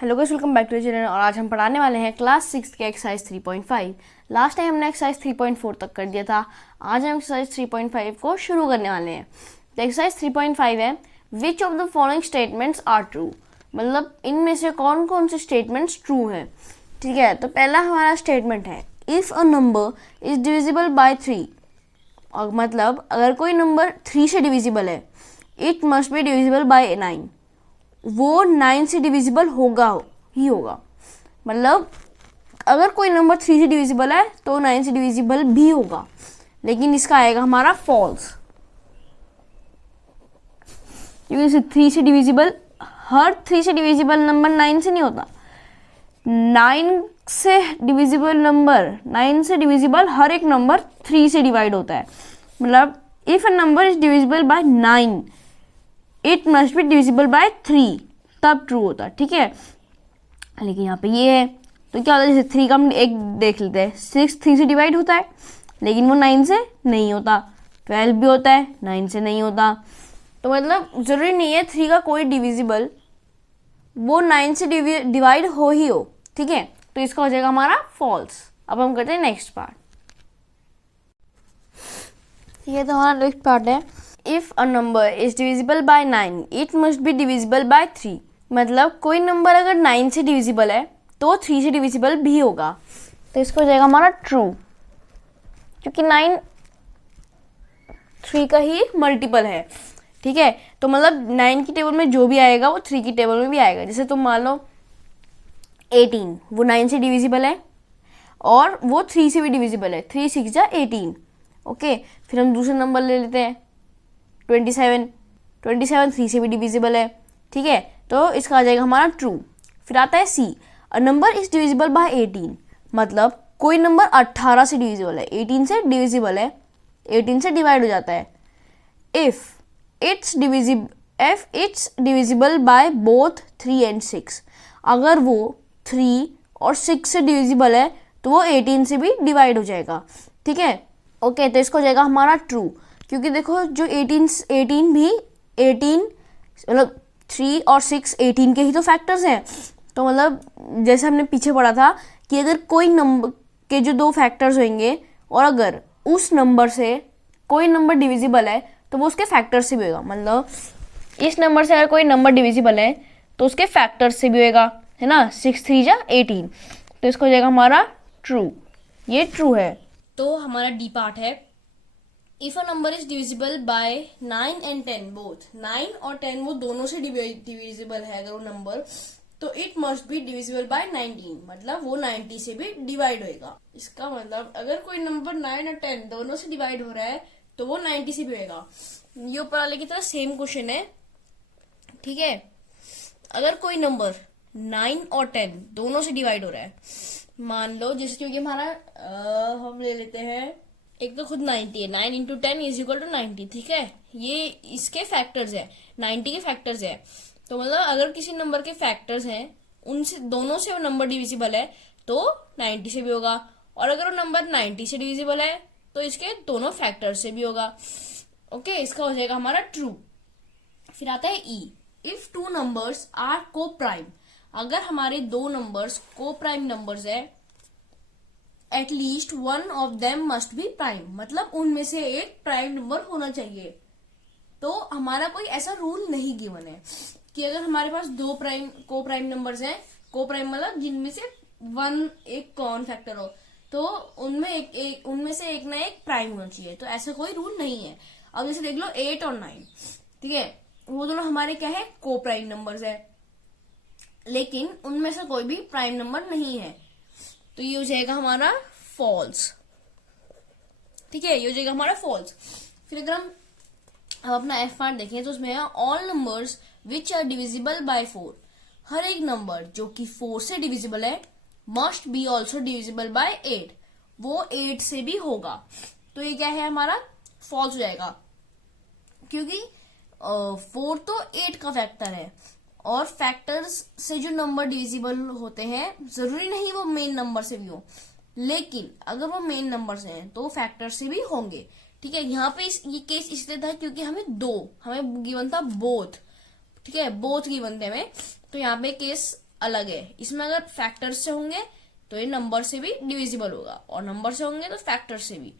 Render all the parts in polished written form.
Hello guys, welcome back to channel. और आज हम पढ़ाने वाले हैं क्लास 6 के एक्सरसाइज 3.5। लास्ट टाइम हमने एक्सरसाइज 3.4 तक कर दिया था। आज हम एक्सरसाइज 3.5 को शुरू करने वाले हैं। तो एक्सरसाइज 3.5 है which of the following statements are true, मतलब इनमें से कौन कौन से स्टेटमेंट्स ट्रू हैं। ठीक है, तो पहला हमारा स्टेटमेंट है if a number is divisible bye 3, और मतलब अगर कोई नंबर 3 से डिविजिबल है, it must be divisible bye 9, वो 9 से डिविजिबल होगा ही होगा। मतलब अगर कोई नंबर 3 से डिविजिबल है तो 9 से डिविजिबल भी होगा, लेकिन इसका आएगा हमारा फॉल्स, क्योंकि 3 से डिविजिबल, हर 3 से डिविजिबल नंबर 9 से नहीं होता। 9 से डिविजिबल हर एक नंबर 3 से डिवाइड होता है। मतलब if a number is divisible bye 9 it must be divisible bye 3, तब ट्रू होता है। ठीक है, लेकिन यहाँ पे ये है तो क्या होता है, जैसे 3 का हम एक देख लेते हैं, 6 3 से डिवाइड होता है लेकिन वो 9 से नहीं होता। 12 भी होता है, 9 से नहीं होता। तो मतलब ज़रूरी नहीं है 3 का कोई डिविजिबल वो 9 से डिवाइड हो ही हो। ठीक है, तो इसका हो जाएगा हमारा फॉल्स। अब हम करते हैं नेक्स्ट पार्ट। ठीक है, तो हमारा नेक्स्ट पार्ट है if a number is divisible bye 9 it must be divisible bye 3, मतलब कोई नंबर अगर 9 से डिविजिबल है तो 3 से डिविजिबल भी होगा। तो इसको हो जाएगा हमारा ट्रू, क्योंकि 9 3 का ही मल्टीपल है। ठीक है, तो मतलब 9 की टेबल में जो भी आएगा वो 3 की टेबल में भी आएगा। जैसे तुम मान लो 18, वो 9 से डिविजिबल है और वो 3 से भी डिविजिबल है। 3 6 जा 18। ओके, फिर हम दूसरा नंबर ले लेते हैं 27। 27 3 से भी डिविजिबल है। ठीक है, तो इसका आ जाएगा हमारा ट्रू। फिर आता है C, a number is divisible by 18, मतलब कोई नंबर 18 से डिविजिबल है, 18 से डिविजिबल है, 18 से डिवाइड हो जाता है। If it's divisible by both 3 and 6, अगर वो 3 और 6 से डिविजिबल है तो वो 18 से भी डिवाइड हो जाएगा। ठीक है, ओके, तो इसको हो जाएगा हमारा ट्रू, क्योंकि देखो जो 18 भी 18, मतलब 3 और 6 18 के ही तो फैक्टर्स हैं। तो मतलब जैसे हमने पीछे पढ़ा था कि अगर कोई नंबर के जो दो फैक्टर्स होंगे और अगर उस नंबर से कोई नंबर डिविजिबल है तो वो उसके फैक्टर से भी होगा। मतलब इस नंबर से अगर कोई नंबर डिविजिबल है तो उसके फैक्टर से भी होगा, है ना। 6 3 जा 18, तो इसको हो जाएगा हमारा ट्रू। ये ट्रू है। तो हमारा डी पार्ट है if a number is divisible bye 9 and 10 both, 9 और 10 वो दोनों से डिविजिबल है अगर वो नंबर, तो it must be divisible bye 19, मतलब वो 90 से भी डिवाइड होएगा। इसका मतलब अगर कोई नंबर 9 और 10 दोनों से डिवाइड हो रहा है तो वो 90 से भी होएगा। ये ऊपर वाले की तरह सेम क्वेश्चन है। ठीक है, अगर कोई नंबर 9 और 10 दोनों से डिवाइड हो रहा है, मान लो जैसे क्योंकि हमारा हम ले लेते हैं, एक तो खुद 90 है, 9 इंटू 10 इज इक्वल टू 90। ठीक है, ये इसके फैक्टर्स है, 90 के फैक्टर्स है। तो मतलब अगर किसी नंबर के फैक्टर्स हैं, उनसे दोनों से वो नंबर डिविजिबल है तो 90 से भी होगा, और अगर वो नंबर 90 से डिविजिबल है तो इसके दोनों फैक्टर से भी होगा। ओके, इसका हो जाएगा हमारा ट्रू। फिर आता है ई, इफ टू नंबर्स आर को प्राइम, अगर हमारे दो नंबर्स को प्राइम नंबर्स है, at least one of them must be prime, मतलब उनमें से एक प्राइम नंबर होना चाहिए। तो हमारा कोई ऐसा रूल नहीं गिवन है कि अगर हमारे पास दो को प्राइम नंबर्स हैं, को प्राइम मतलब जिनमें से वन एक कॉमन फैक्टर हो, तो उनमें से एक ना एक प्राइम होना चाहिए। तो ऐसा कोई रूल नहीं है। अब जैसे देख लो 8 और 9, ठीक है, वो दोनों हमारे क्या है, को प्राइम नंबर्स है, लेकिन उनमें से कोई भी प्राइम नंबर नहीं है, तो ये हो जाएगा हमारा फॉल्स। ठीक है, ये हो जाएगा हमारा फॉल्स। फिर अगर हम अपना एफ पार्ट देखें तो उसमें है all numbers which are divisible by 4, हर एक नंबर जो कि 4 से डिविजिबल है must be also divisible by 8, वो 8 से भी होगा। तो ये क्या है, हमारा फॉल्स हो जाएगा, क्योंकि 4 तो 8 का फैक्टर है, और फैक्टर्स से जो नंबर डिविजिबल होते हैं जरूरी नहीं वो मेन नंबर से भी हो, लेकिन अगर वो मेन नंबर से हैं तो फैक्टर से भी होंगे। ठीक है, यहाँ पे ये केस इसलिए था क्योंकि हमें गिवन था बोथ। ठीक है, बोथ गिवन थे हमें, तो यहाँ पे केस अलग है। इसमें अगर फैक्टर्स से होंगे तो ये नंबर से भी डिविजिबल होगा, और नंबर से होंगे तो फैक्टर से भी।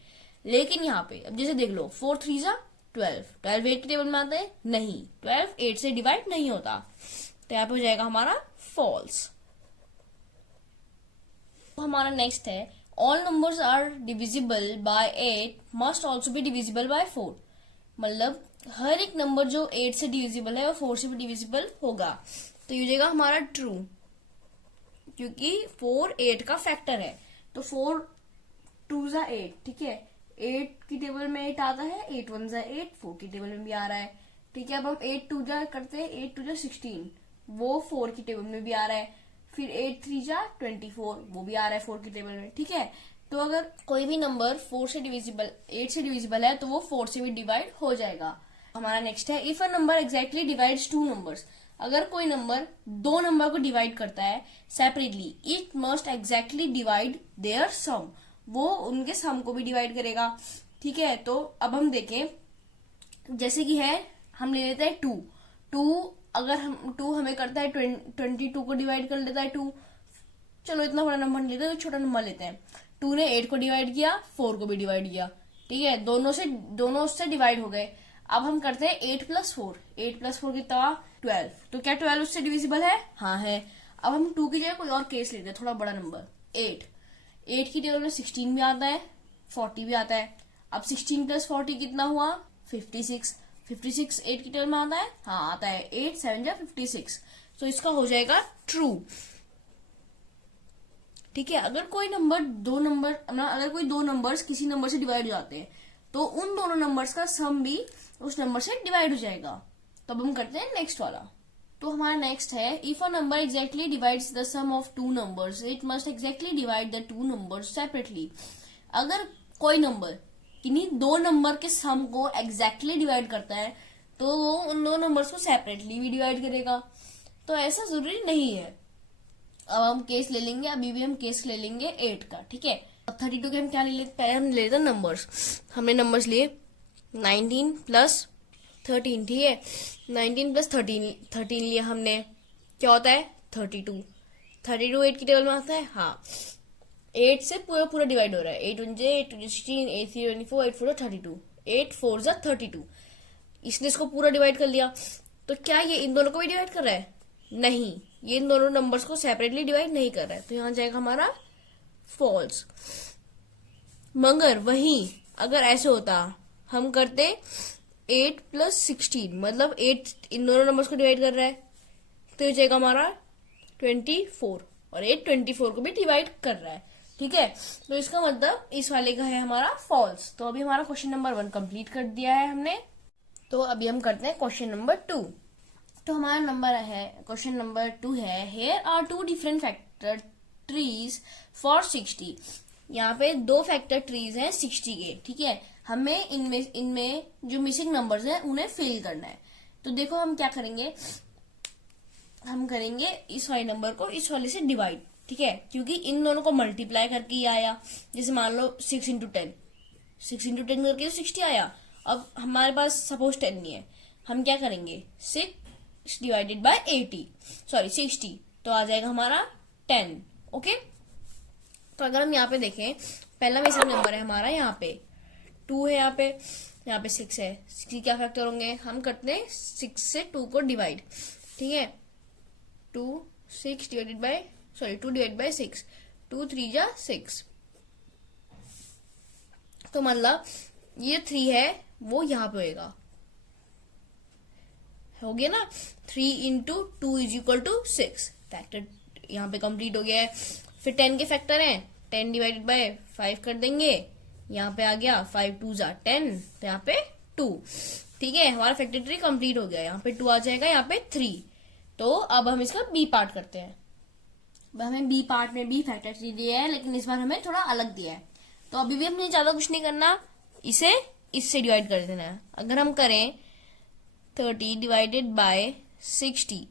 लेकिन यहाँ पे अब जैसे देख लो, 4 3 जा 12, 12 8 के टेबल में आता है नहीं, 12 8 से डिवाइड नहीं होता, तो यहाँ पे हो जाएगा हमारा फॉल्स। तो हमारा नेक्स्ट है, all numbers are divisible by 8 must also be divisible by 4। मतलब हर एक नंबर जो 8 से डिविजिबल है वो 4 से भी डिविजिबल होगा, तो ये हो जाएगा हमारा ट्रू, क्योंकि 4 8 का फैक्टर है। तो 4 2 जा 8, ठीक है, 8 की टेबल में 8 आता है, 8 1 जा 8, 4 की टेबल में भी आ रहा है, ठीक है। अब हम 8 2 जा करते हैं, 8 2 जा 16, वो 4 की टेबल में भी आ रहा है। फिर 8 3 जा 24, वो भी आ रहा है 4 की टेबल में, ठीक है। तो अगर कोई भी नंबर 4 से डिविजिबल 8 से डिविजिबल है तो वो 4 से भी डिवाइड हो जाएगा। हमारा नेक्स्ट है, if a number exactly divides two numbers. अगर कोई नंबर दो नंबर को डिवाइड करता है separately, it must exactly divide their sum, वो उनके सम को भी डिवाइड करेगा, ठीक है। तो अब हम देखें, जैसे कि है, हम ले लेते हैं 2, अगर हम 2 हमें करता है 22 को डिवाइड कर लेता है 2। चलो इतना बड़ा नंबर नहीं लेते, तो छोटा नंबर लेते हैं। 2 ने 8 को डिवाइड किया, 4 को भी डिवाइड किया, ठीक है, दोनों उससे डिवाइड हो गए। अब हम करते हैं 8 + 4, 8 + 4 कितना 12, तो क्या 12 उससे डिविजिबल है? हाँ है। अब हम 2 की जगह कोई और केस लेते हैं, थोड़ा बड़ा नंबर, 8 की टेबल में 16 भी आता है, 40 भी आता है। अब 16 + 40 कितना हुआ? 56, 56 8 की टेबल में आता है, हाँ आता है, 8 7 जा 56, तो इसका हो जाएगा ट्रू, ठीक है। अगर कोई दो नंबर्स किसी नंबर से डिवाइड हो जाते हैं तो उन दोनों नंबर्स का सम भी उस नंबर से डिवाइड हो जाएगा। तो अब हम करते हैं नेक्स्ट वाला। तो हमारा नेक्स्ट है, if a number exactly divides the sum of two numbers it must exactly divide the two numbers separately. अगर कोई नंबर किन्हीं दो नंबर के सम को एग्जैक्टली डिवाइड करता है तो वो उन दो नंबर्स को सेपरेटली भी डिवाइड करेगा। तो ऐसा जरूरी नहीं है। अब हम केस ले लेंगे, अभी भी हम केस ले लेंगे 8 का, ठीक है। अब 32 के हम क्या ले लेते, पहले हम ले लेते हैं नंबर्स। हमने नंबर्स लिए 19 + 13, ठीक है, 19 + 13 लिया हमने, क्या होता है 32, 32 8 की टेबल में आता है, हाँ 8 से पूरा डिवाइड हो रहा है, 8 1 जा 8 2 जा 16, 8 3 24, 8 4 जा 32, 8 4 जा 32, इसने इसको पूरा डिवाइड कर लिया। तो क्या ये इन दोनों को भी डिवाइड कर रहा है? नहीं, ये इन दोनों नंबर्स को सेपरेटली डिवाइड नहीं कर रहा है, तो यहां जाएगा हमारा फॉल्स। मगर वहीं अगर ऐसे होता, हम करते 8 + 16, मतलब 8 इन दोनों नंबर्स को डिवाइड कर रहा है, तो ये जाएगा हमारा 24, और 8 24 को भी डिवाइड कर रहा है, ठीक है। तो इसका मतलब इस वाले का है हमारा फॉल्स। तो अभी हमारा क्वेश्चन नंबर 1 कंप्लीट कर दिया है हमने। तो अभी हम करते हैं क्वेश्चन नंबर 2। तो हमारा क्वेश्चन नंबर 2 है, here are 2 different factor trees for 60। यहाँ पे 2 फैक्टर ट्रीज हैं 60 के, ठीक है। हमें इनमें जो मिसिंग नंबर्स हैं उन्हें फिल करना है। तो देखो हम क्या करेंगे, हम करेंगे इस वाले नंबर को इस वाले से डिवाइड, ठीक है, क्योंकि इन दोनों को मल्टीप्लाई करके ही आया। जैसे मान लो 6 × 10, 6 × 10 करके तो 60 आया। अब हमारे पास सपोज 10 नहीं है, हम क्या करेंगे 6 डिवाइडेड बाय 60, तो आ जाएगा हमारा 10, ओके। तो अगर हम यहाँ पे देखें, पहला मिसिंग नंबर है हमारा, यहाँ पे 2 है, यहाँ पे 6 है, 6 के क्या फैक्टर होंगे, हम करते हैं 6 से 2 को डिवाइड, ठीक है, 2 डिवाइड बाय 6, 2 3 जा 6, तो मतलब ये 3 है वो यहाँ पे होगा, हो गया ना, 3 × 2 = 6, फैक्टर यहाँ पे कंप्लीट हो गया है। फिर 10 के फैक्टर हैं, 10 डिवाइडेड बाय 5 कर देंगे, यहाँ पे आ गया 5 2 जा 10, तो यहाँ पे 2, ठीक है, हमारा फैक्टर ट्री कंप्लीट हो गया। यहाँ पे 2 आ जाएगा, यहाँ पे 3। तो अब हम इसका बी पार्ट करते हैं। अब हमें बी पार्ट में भी फैक्टर ट्री दिया है, लेकिन इस बार हमें थोड़ा अलग दिया है। तो अभी भी हमने ज्यादा कुछ नहीं करना, इसे इससे डिवाइड कर देना है। अगर हम करें 30 डिवाइडेड बाय 60,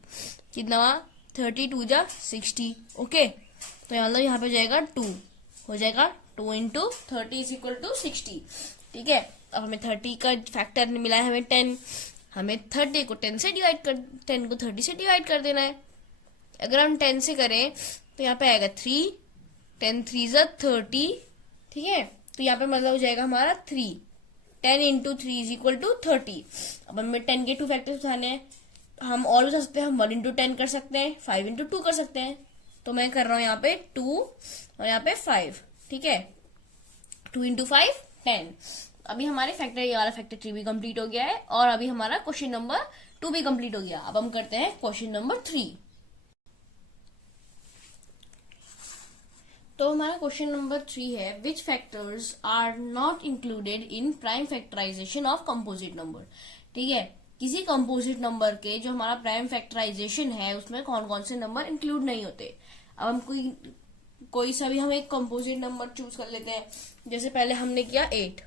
कितना हुआ 32 जा 60, ओके। तो मतलब यहाँ पे जाएगा 2, हो जाएगा 2 × 30 = 60, ठीक है। अब हमें 30 का फैक्टर मिला है हमें 10, हमें 30 को 10 को 30 से डिवाइड कर देना है। अगर हम 10 से करें तो यहाँ पे आएगा 3, 10 3 ज़ा 30, ठीक है। तो यहाँ पे मतलब हो जाएगा हमारा 3, 10 इंटू 3 इज इक्वल टू 30। अब हमें 10 के 2 फैक्टर्स उठाने हैं, हम और भी कर सकते हैं, हम 1 इंटू 10 कर सकते हैं, 5 इंटू 2 कर सकते हैं। तो मैं कर रहा हूँ यहाँ पे 2 और यहाँ पे 5, ठीक है। 2 इंटू 5 10। अभी हमारे फैक्टर ये वाला फैक्टर 3 भी कंप्लीट हो गया है और अभी हमारा क्वेश्चन नंबर 2 भी कंप्लीट हो गया। अब हम करते हैं क्वेश्चन नंबर 3। तो हमारा क्वेश्चन नंबर 3 है, which factors are not included in prime factorisation of composite number. ठीक है, किसी कंपोजिट नंबर के जो हमारा प्राइम फैक्टराइजेशन है उसमें कौन कौन से नंबर इंक्लूड नहीं होते। अब हम कोई सा भी हम एक कंपोजिट नंबर चूज कर लेते हैं। जैसे पहले हमने किया 8,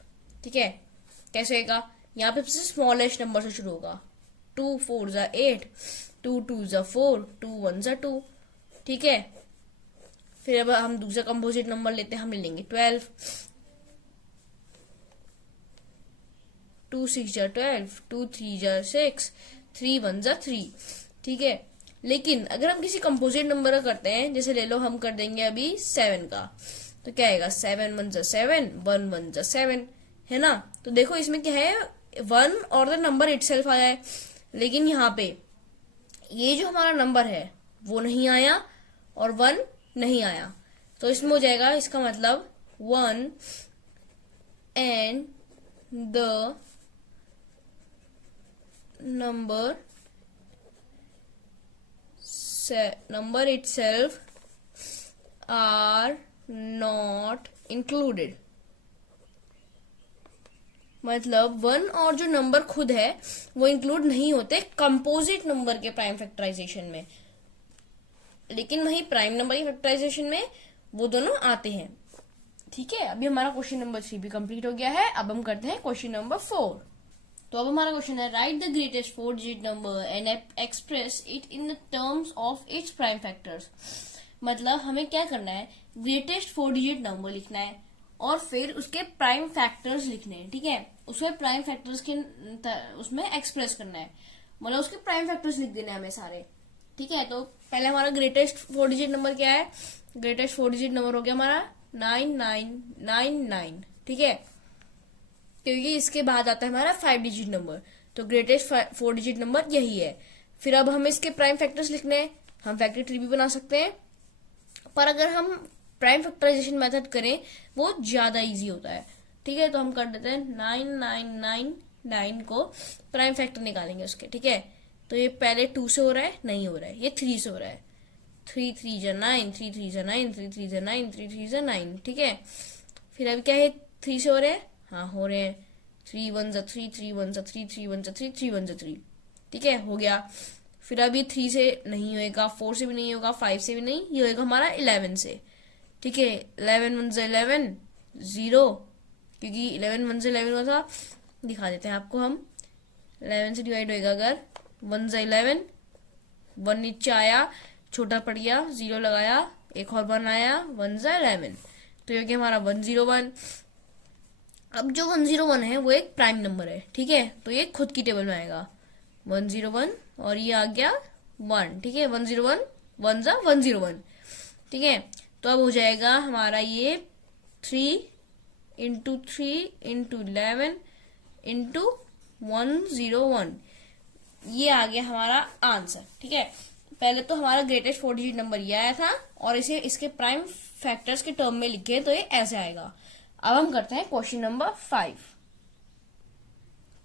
ठीक है। कैसे होगा, यहाँ पे सबसे स्मॉलेस्ट नंबर से शुरू होगा, 2 4 ज़ा 8, 2 2 ज़ा 4, 2 1 ज़ा 2, ठीक है। फिर अब हम दूसरा कंपोजिट नंबर लेते हैं, हम ले लेंगे 12, 2 6 ज़ा 12, 2 3 ज़ा 6, 3 1 ज़ा 3, ठीक है। लेकिन अगर हम किसी कंपोजिट नंबर का करते हैं, जैसे ले लो हम कर देंगे अभी 7 का, तो क्या आएगा, 7 1 ज़ा 7, 1 1 ज़ा 7, है ना। तो देखो इसमें क्या है, 1 और द नंबर इटसेल्फ आया है, लेकिन यहाँ पे ये जो हमारा नंबर है वो नहीं आया और 1 नहीं आया। तो इसमें हो जाएगा, इसका मतलब 1 and the number itself are not included। मतलब 1 और जो नंबर खुद है वो इंक्लूड नहीं होते कंपोजिट नंबर के प्राइम फैक्टराइजेशन में, लेकिन वही प्राइम नंबर की फैक्टराइजेशन में वो दोनों आते हैं, ठीक है। अभी हमारा क्वेश्चन नंबर 3 भी कंप्लीट हो गया है। अब हम करते हैं क्वेश्चन नंबर 4। तो अब हमारा क्वेश्चन है, right the greatest 4 digit number and express it in the terms of its prime factors. मतलब हमें क्या करना है, ग्रेटेस्ट 4 डिजिट नंबर लिखना है और फिर उसके प्राइम फैक्टर्स लिखने हैं, ठीक है। उसमें प्राइम फैक्टर्स के उसमें एक्सप्रेस करना है, मतलब उसके प्राइम फैक्टर्स लिख देने हैं हमें सारे, ठीक है। तो पहले हमारा ग्रेटेस्ट 4 डिजिट नंबर क्या है, ग्रेटेस्ट 4 डिजिट नंबर हो गया हमारा 9999, ठीक है, क्योंकि इसके बाद आता है हमारा 5 डिजिट नंबर। तो ग्रेटेस्ट 4 डिजिट नंबर यही है। फिर अब हमें इसके प्राइम फैक्टर्स लिखने हैं, हम फैक्टर ट्री भी बना सकते हैं, पर अगर हम प्राइम फैक्टराइजेशन मेथड करें वो ज्यादा इजी होता है, ठीक है। तो हम कर देते हैं 9999 को प्राइम फैक्टर निकालेंगे उसके, ठीक है। तो ये पहले 2 से हो रहा है, नहीं हो रहा है, ये 3 से हो रहा है, 3 3 ज़ा 9, 3 3 ज़ा 9, 3 3 ज़ा 9, 3 3 ज़ा 9, ठीक है। फिर अब क्या है, 3 से हो रहे हैं, हाँ हो रहे हैं, 3 1 ज़ा 3, 3 1 ज़ा 3, 3 1 ज़ा 3, 3 1 ज़ा 3, ठीक है, हो गया। फिर अब ये 3 से नहीं होएगा, 4 से भी नहीं होगा, 5 से भी नहीं, ये होएगा हमारा 11 से, ठीक है। 11 1 ज़ा 11, 0, क्योंकि 11 1 ज़ा 11 हुआ था, दिखा देते हैं आपको हम। 11 से डिवाइड होएगा अगर, 1 ज़ा 11, 1 नीचे आया, छोटा पड़ गया, 0 लगाया, एक और 1 आया, 1 ज़ा 11, तो ये हमारा 101। अब जो 101 है वो एक प्राइम नंबर है, ठीक है, तो ये खुद की टेबल में आएगा 101 और ये आ गया 1, ठीक है। 101 1 ज़ा 101, ठीक है। तो अब हो जाएगा हमारा ये 3 इंटू 3 इंटू 11 इंटू 101, ये आ गया हमारा आंसर, ठीक है। पहले तो हमारा ग्रेटेस्ट 4 डिजिट नंबर ये आया था और इसे इसके प्राइम फैक्टर्स के टर्म में लिखे तो ये ऐसे आएगा। अब हम करते हैं क्वेश्चन नंबर 5।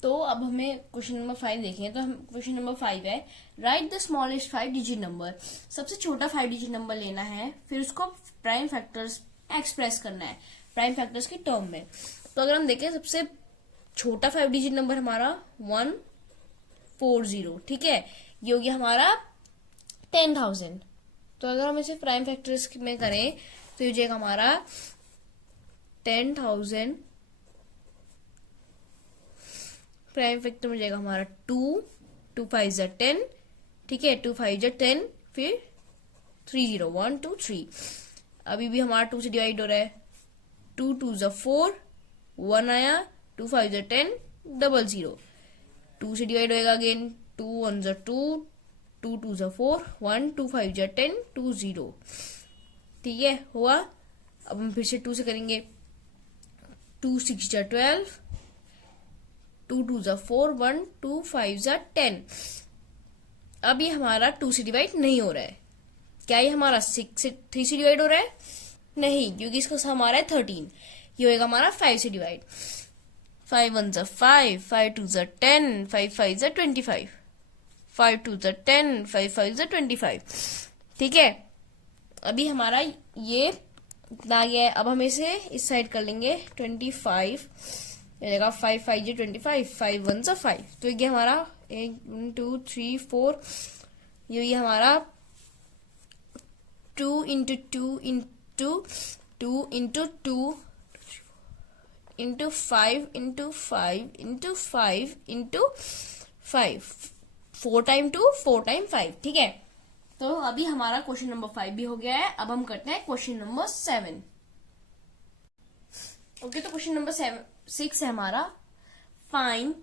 तो अब हमें क्वेश्चन नंबर 5 देखेंगे, तो हम क्वेश्चन नंबर 5 है, right the smallest 5 digit number. सबसे छोटा 5 डिजिट नंबर लेना है, फिर उसको प्राइम फैक्टर्स एक्सप्रेस करना है प्राइम फैक्टर्स के टर्म में। तो अगर हम देखें सबसे छोटा 5 डिजिट नंबर हमारा 140, ठीक है, ये हो गया हमारा 10,000। तो अगर हम इसे प्राइम फैक्टर्स में करें तो ये हो जाएगा हमारा 10,000, प्राइम फैक्टर में जाएगा हमारा 2, 2 5 ज़ा 10, ठीक है, 2 5 ज़ा 10, फिर 3 0 1 2 3। अभी भी हमारा 2 से डिवाइड हो रहा है, 2 2 ज़ा 4, 1 आया, 2 5 ज़ा 10, 0 0, 2 से डिवाइड होएगा अगेन, 2 1 ज़ा 2, 2 2 जा 4, 1 2 5 जा 10, 2 0। ठीक है, हुआ। अब हम फिर से 2 से करेंगे। 2 6 जा 12, 2 2 जा 4, 1 2 5 जा 10। अब ये हमारा 2 से डिवाइड नहीं हो रहा है। क्या ये हमारा 6 से 3 से डिवाइड हो रहा है? नहीं, क्योंकि इसका हमारा है 13। ये होएगा हमारा 5 से डिवाइड। 5 1 जा 5, 5 2 जा 10, 5 5 जा 25, 5 2 जा 10, 5 5 जा 25। ठीक है, अभी हमारा ये इतना आ गया है। अब हम इसे इस साइड कर लेंगे 25, जाएगा 5 5 जा 25, 5 1 जा 5। तो ये हमारा 1 2 3 4, ये हमारा 2 into 2 into 2 into 2 into 5 into 5 into 5 into 5, 4 time 2 4 time 5। ठीक है, तो अभी हमारा क्वेश्चन नंबर 5 भी हो गया है। अब हम करते हैं क्वेश्चन नंबर 7। ओके, तो क्वेश्चन नंबर 6 है हमारा, find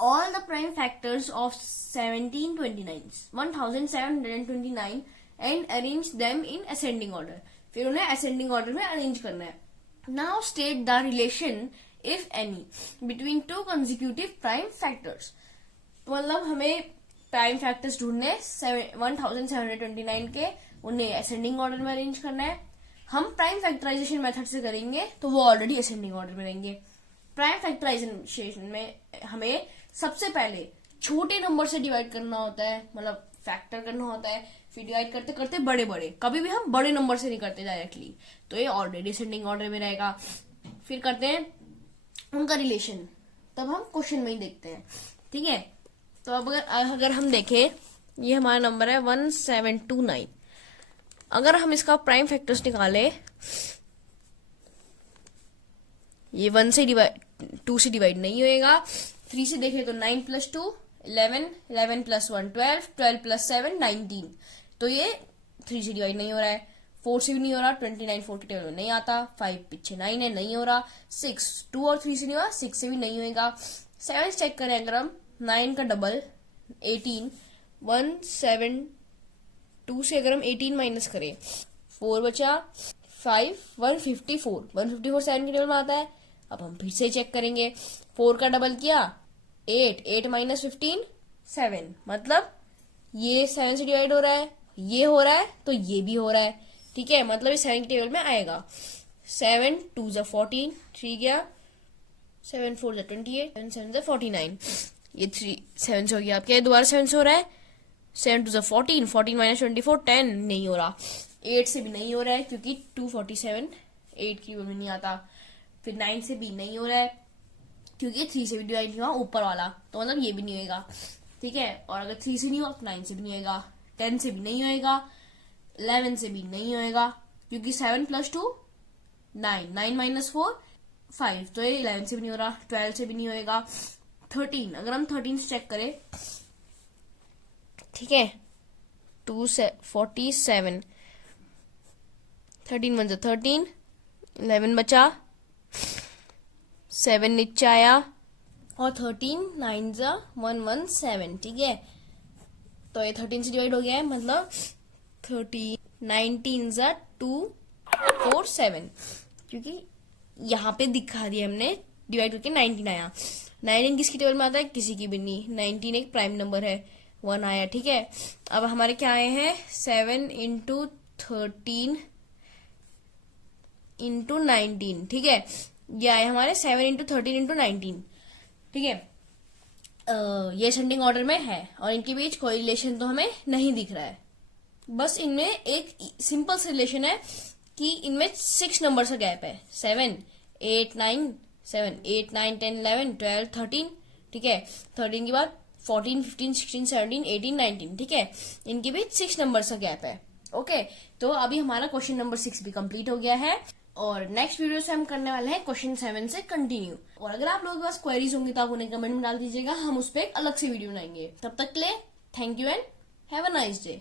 all the prime factors of 1729 and arrange them in ascending order. फिर उन्हें असेंडिंग ऑर्डर में अरेंज करना है। Now state the relation if any between two consecutive prime factors. तो मतलब हमें प्राइम फैक्टर्स ढूंढने 1729 के, उन्हें असेंडिंग ऑर्डर में अरेंज करना है। हम प्राइम फैक्टराइजेशन मेथड से करेंगे तो वो ऑलरेडी असेंडिंग ऑर्डर में रहेंगे। प्राइम फैक्टराइजेशन में हमें सबसे पहले छोटे नंबर से डिवाइड करना होता है, मतलब फैक्टर करना होता है। फिर डिवाइड करते करते बड़े बड़े, कभी भी हम बड़े नंबर से नहीं करते डायरेक्टली, तो ये ऑलरेडी असेंडिंग ऑर्डर में रहेगा। फिर करते हैं उनका रिलेशन, तब हम क्वेश्चन में ही देखते हैं। ठीक है, तो अब अगर हम देखें, ये हमारा नंबर है 1729। अगर हम इसका प्राइम फैक्टर्स निकाले, ये 1 से डिवाइड 2 से डिवाइड नहीं होएगा। 3 से देखें तो 9 + 2 11, 11 + 1 12, 12 + 7 19। तो ये 3 से डिवाइड नहीं हो रहा है। 4 से भी नहीं हो रहा, 29 4 के टेबल में नहीं आता। 5 पीछे 9 है, नहीं हो रहा। 6 2 और 3 से नहीं हुआ, 6 से भी नहीं होएगा। 7 चेक करें अगर हम, 9 का डबल 18, 1 7 2 से अगर हम 18 माइनस करें, 4 बचा, 5 154, 154 7 के टेबल में आता है। अब हम फिर से चेक करेंगे, 4 का डबल किया 8, 8 माइनस 15 7, मतलब ये 7 से डिवाइड हो रहा है, ये हो रहा है तो ये भी हो रहा है। ठीक है, मतलब ये 7 के टेबल में आएगा। 7 2 जा 14, 3 गया, 7 4 जा 28, 7 7 जा 49। ये 3 7 से हो गया। आपके दोबारा 7 से हो रहा है। 7 2 जा 14, 14 माइनस 24 10, नहीं हो रहा। 8 से भी नहीं हो रहा है क्योंकि 247 8 की में नहीं आता। फिर 9 से भी नहीं हो रहा है क्योंकि 3 से भी डिवाइड नहीं हुआ ऊपर वाला, तो मतलब ये भी नहीं होगा। ठीक है, और अगर 3 से नहीं हुआ तो 9 से भी नहीं होगा, 10 से भी नहीं होएगा, 11 से भी नहीं होएगा क्योंकि 7 + 2 9, 9 माइनस 4 5, तो ये 11 से भी नहीं हो रहा। 12 से भी नहीं होएगा। 13, अगर हम 13 से चेक करें, ठीक है, 2 से 47, 13 1 13, 11 बचा, 7 नीचे आया और 13 9 117। ठीक है, तो ये 13 से डिवाइड हो गया है, मतलब 13 19 247, क्योंकि यहाँ पे दिखा दिया हमने डिवाइड करके 19 आया। 19 किसकी टेबल में आता है? किसी की भी नहीं। 19 एक प्राइम नंबर है, 1 आया। ठीक है, अब हमारे क्या आए हैं? 7 × 13 × 19। ठीक है, ये आए हमारे 7 × 13 × 19। ठीक है, ये असेंडिंग ऑर्डर में है और इनके बीच कोई रिलेशन तो हमें नहीं दिख रहा है। बस इनमें एक सिंपल सा रिलेशन है कि इनमें 6 नंबर का गैप है। 7 8 9 7 8 9 10 11 12 13। ठीक है, 13 के बाद 14 15 16 17 18 19। ठीक है, इनके बीच 6 नंबर का गैप है। ओके, तो अभी हमारा क्वेश्चन नंबर 6 भी कंप्लीट हो गया है और नेक्स्ट वीडियो से हम करने वाले हैं क्वेश्चन 7 से कंटिन्यू। और अगर आप लोगों के पास क्वेरीज होंगी तो आप उन्हें कमेंट में डाल दीजिएगा, हम उस पर एक अलग से वीडियो बनाएंगे। तब तक के लिए thank you and have a nice day.